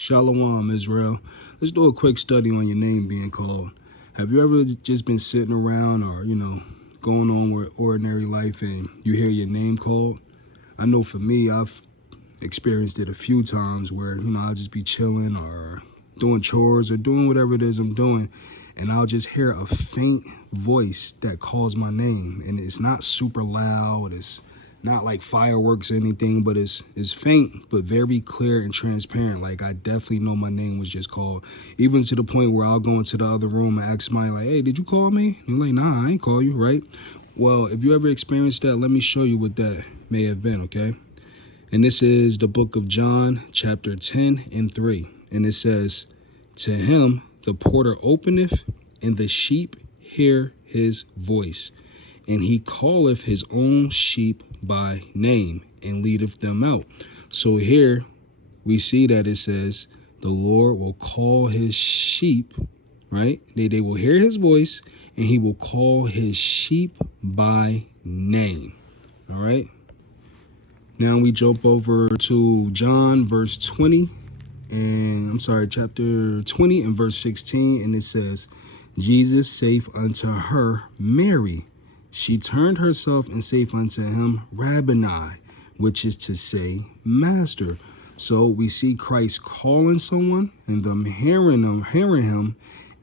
Shalom, Israel. Let's do a quick study on your name being called. Have you ever just been sitting around or, going on with ordinary life and you hear your name called? I know for me, I've experienced it a few times where, I'll just be chilling or doing chores or doing whatever it is I'm doing, and I'll just hear a faint voice that calls my name. And it's not super loud. It's not like fireworks or anything, but it's faint, but very clear and transparent. Like, I definitely know my name was just called, even to the point where I'll go into the other room and ask somebody like, hey, did you call me? And you're like, nah, I ain't call you, right? Well, if you ever experienced that, let me show you what that may have been, okay? And this is the book of John, chapter 10 and 3. And it says, to him the porter openeth, and the sheep hear his voice. And he calleth his own sheep by name and leadeth them out. So here we see that it says the Lord will call his sheep, right? They will hear his voice, and he will call his sheep by name. All right. Now we jump over to John chapter 20 and verse 16. And it says, Jesus saith unto her, Mary. She turned herself and saith unto him, Rabboni, which is to say, Master. So we see Christ calling someone and them hearing him,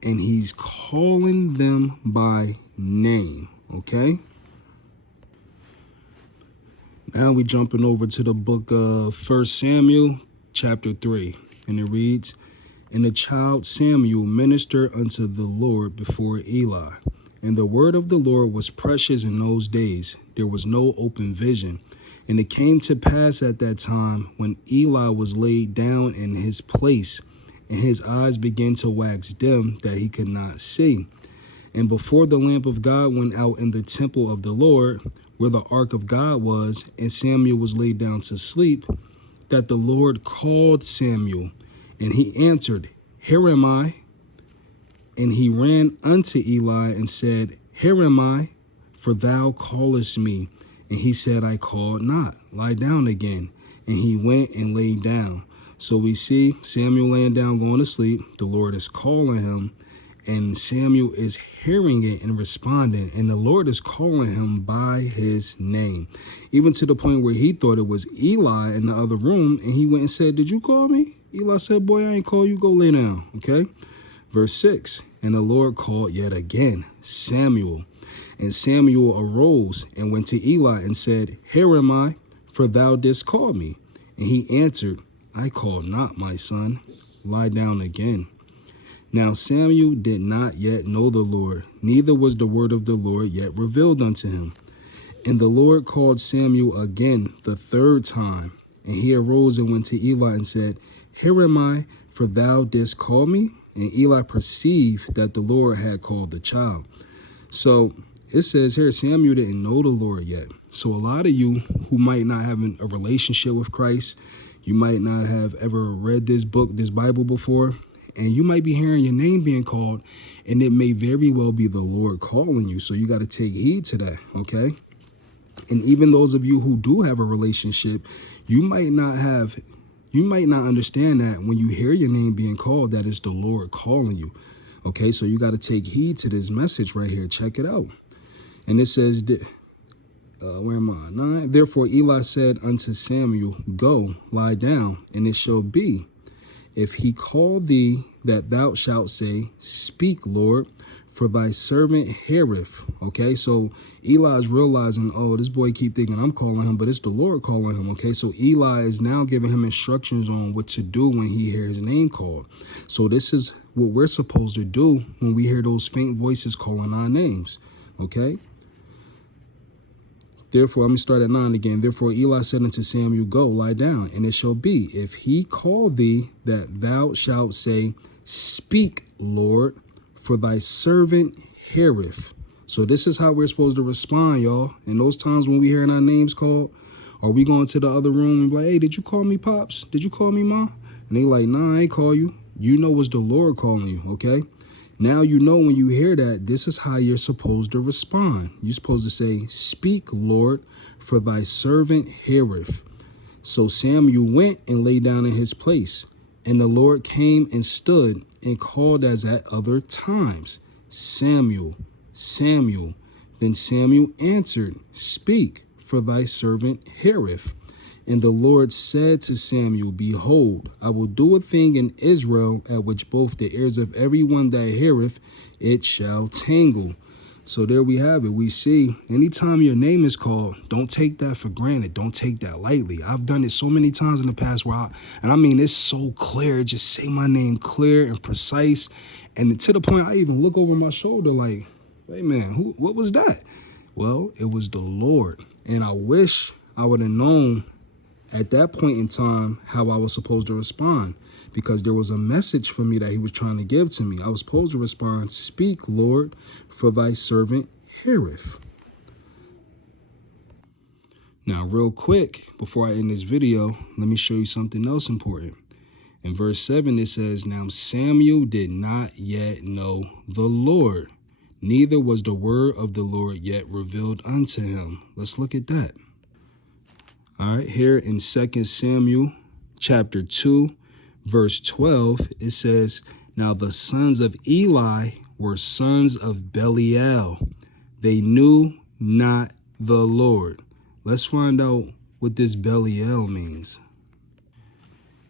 and he's calling them by name. Okay. Now we jumping over to the book of 1 Samuel, chapter 3. And it reads, and the child Samuel ministered unto the Lord before Eli. And the word of the Lord was precious in those days. There was no open vision. And it came to pass at that time, when Eli was laid down in his place, and his eyes began to wax dim, that he could not see. And before the lamp of God went out in the temple of the Lord, where the ark of God was, and Samuel was laid down to sleep, that the Lord called Samuel. And he answered, Here am I. And he ran unto Eli and said, Here am I, for thou callest me. And he said, I called not. Lie down again. And he went and lay down. So we see Samuel laying down, going to sleep. The Lord is calling him, and Samuel is hearing it and responding. And the Lord is calling him by his name, even to the point where he thought it was Eli in the other room. And he went and said, Did you call me? Eli said, Boy, I ain't call you. Go lay down. Okay. Verse 6, and the Lord called yet again Samuel. And Samuel arose and went to Eli and said, Here am I, for thou didst call me. And he answered, I called not, my son. Lie down again. Now Samuel did not yet know the Lord, neither was the word of the Lord yet revealed unto him. And the Lord called Samuel again the third time. And he arose and went to Eli and said, Here am I, for thou didst call me. And Eli perceived that the Lord had called the child. So it says here, Samuel didn't know the Lord yet. So a lot of you who might not have a relationship with Christ, you might not have ever read this book, this Bible before, and you might be hearing your name being called, and it may very well be the Lord calling you. So you got to take heed to that, okay? And even those of you who do have a relationship, you might not understand that when you hear your name being called, that is the Lord calling you. Okay, so you got to take heed to this message right here. Check it out. And it says, where am I? 9. Therefore Eli said unto Samuel, Go, lie down, and it shall be, if he call thee, that thou shalt say, Speak, Lord, for thy servant heareth. Okay, so Eli is realizing, oh, this boy keep thinking I'm calling him, but it's the Lord calling him. Okay, so Eli is now giving him instructions on what to do when he hears his name called. So this is what we're supposed to do when we hear those faint voices calling our names. Okay. Therefore, let me start at 9 again. Therefore Eli said unto Samuel, Go, lie down, and it shall be, if he call thee, that thou shalt say, Speak, Lord, for thy servant heareth. So this is how we're supposed to respond, y'all. In those times when we hearing our names called, or we going to the other room and be like, hey, did you call me, Pops? Did you call me, Ma? And they like, nah, I ain't call you. You know it's the Lord calling you, okay? Now you know when you hear that, this is how you're supposed to respond. You're supposed to say, Speak, Lord, for thy servant heareth. So Samuel went and lay down in his place. And the Lord came and stood and called as at other times, Samuel, Samuel. Then Samuel answered, Speak, for thy servant heareth. And the Lord said to Samuel, Behold, I will do a thing in Israel, at which both the ears of everyone that heareth it shall tingle. So there we have it. We see anytime your name is called, don't take that for granted. Don't take that lightly. I've done it so many times in the past and I mean, it's so clear. Just say my name clear and precise. And to the point I even look over my shoulder like, wait, man, what was that? Well, it was the Lord. And I wish I would have known at that point in time how I was supposed to respond, because there was a message for me that he was trying to give to me. I was supposed to respond, Speak, Lord, for thy servant heareth. Now, real quick, before I end this video, let me show you something else important. In verse 7, it says, Now Samuel did not yet know the Lord, neither was the word of the Lord yet revealed unto him. Let's look at that. All right, here in 2 Samuel chapter 2, verse 12, it says, Now the sons of Eli were sons of Belial. They knew not the Lord. Let's find out what this Belial means.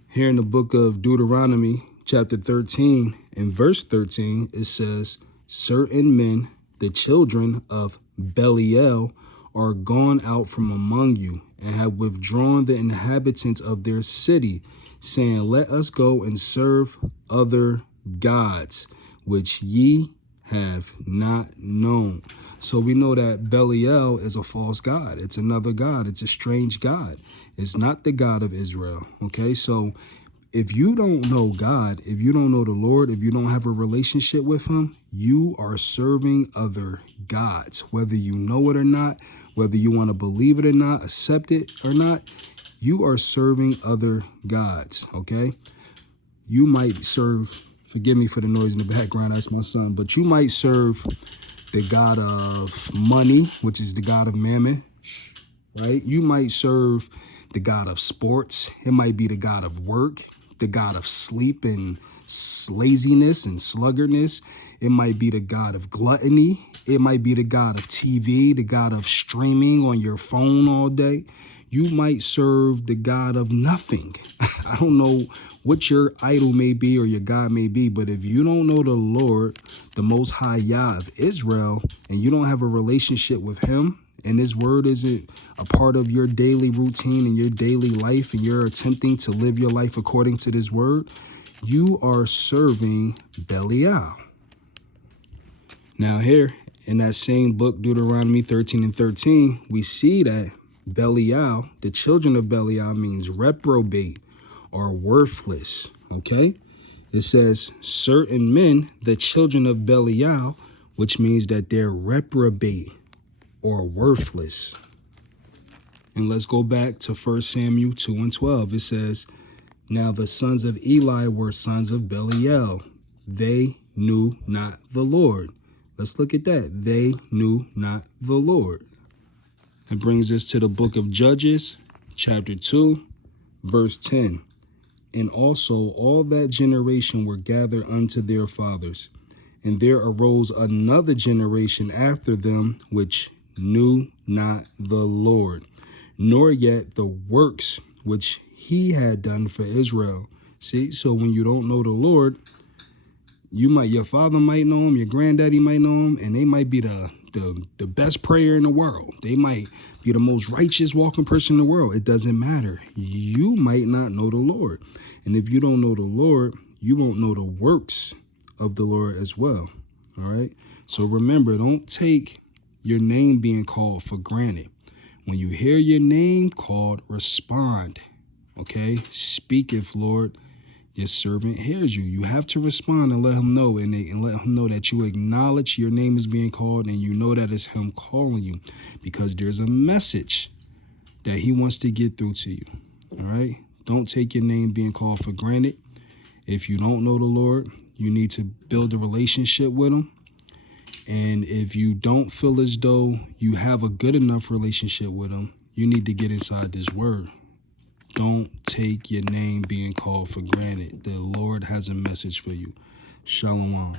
Here in the book of Deuteronomy chapter 13 and verse 13, it says, Certain men, the children of Belial, are gone out from among you, and have withdrawn the inhabitants of their city, saying, Let us go and serve other gods, which ye have not known. So we know that Belial is a false god. It's another god. It's a strange god. It's not the God of Israel. Okay, so if you don't know God, if you don't know the Lord, if you don't have a relationship with him, you are serving other gods. Whether you know it or not, whether you want to believe it or not, accept it or not, you are serving other gods, okay? You might serve, forgive me for the noise in the background, that's my son, but you might serve the God of money, which is the God of mammon, right? You might serve the God of sports. It might be the God of work, the God of sleep and laziness and sluggardness. It might be the God of gluttony. It might be the God of TV, the God of streaming on your phone all day. You might serve the God of nothing. I don't know what your idol may be or your God may be, but if you don't know the Lord, the Most High Yah of Israel, and you don't have a relationship with him, and his word isn't a part of your daily routine and your daily life, and you're attempting to live your life according to this word, you are serving Belial. Now here in that same book, Deuteronomy 13 and 13, we see that Belial, the children of Belial, means reprobate or worthless, okay? It says certain men, the children of Belial, which means that they're reprobate or worthless. And let's go back to 1 Samuel 2 and 12. It says, Now the sons of Eli were sons of Belial. They knew not the Lord. Let's look at that. They knew not the Lord. It brings us to the book of Judges, chapter 2, verse 10. And also all that generation were gathered unto their fathers. And there arose another generation after them, which knew not the Lord, nor yet the works which he had done for Israel. See, so when you don't know the Lord, your father might know him, your granddaddy might know him, and they might be the best prayer in the world. They might be the most righteous walking person in the world. It doesn't matter. You might not know the Lord. And if you don't know the Lord, you won't know the works of the Lord as well. All right. So remember, don't take your name being called for granted. When you hear your name called, respond. Okay. Speaketh, Lord. Your servant hears you. You have to respond and let him know, and let him know that you acknowledge your name is being called, and you know that it's him calling you, because there's a message that he wants to get through to you. All right. Don't take your name being called for granted. If you don't know the Lord, you need to build a relationship with him. And if you don't feel as though you have a good enough relationship with him, you need to get inside this word. Don't take your name being called for granted. The Lord has a message for you. Shalom.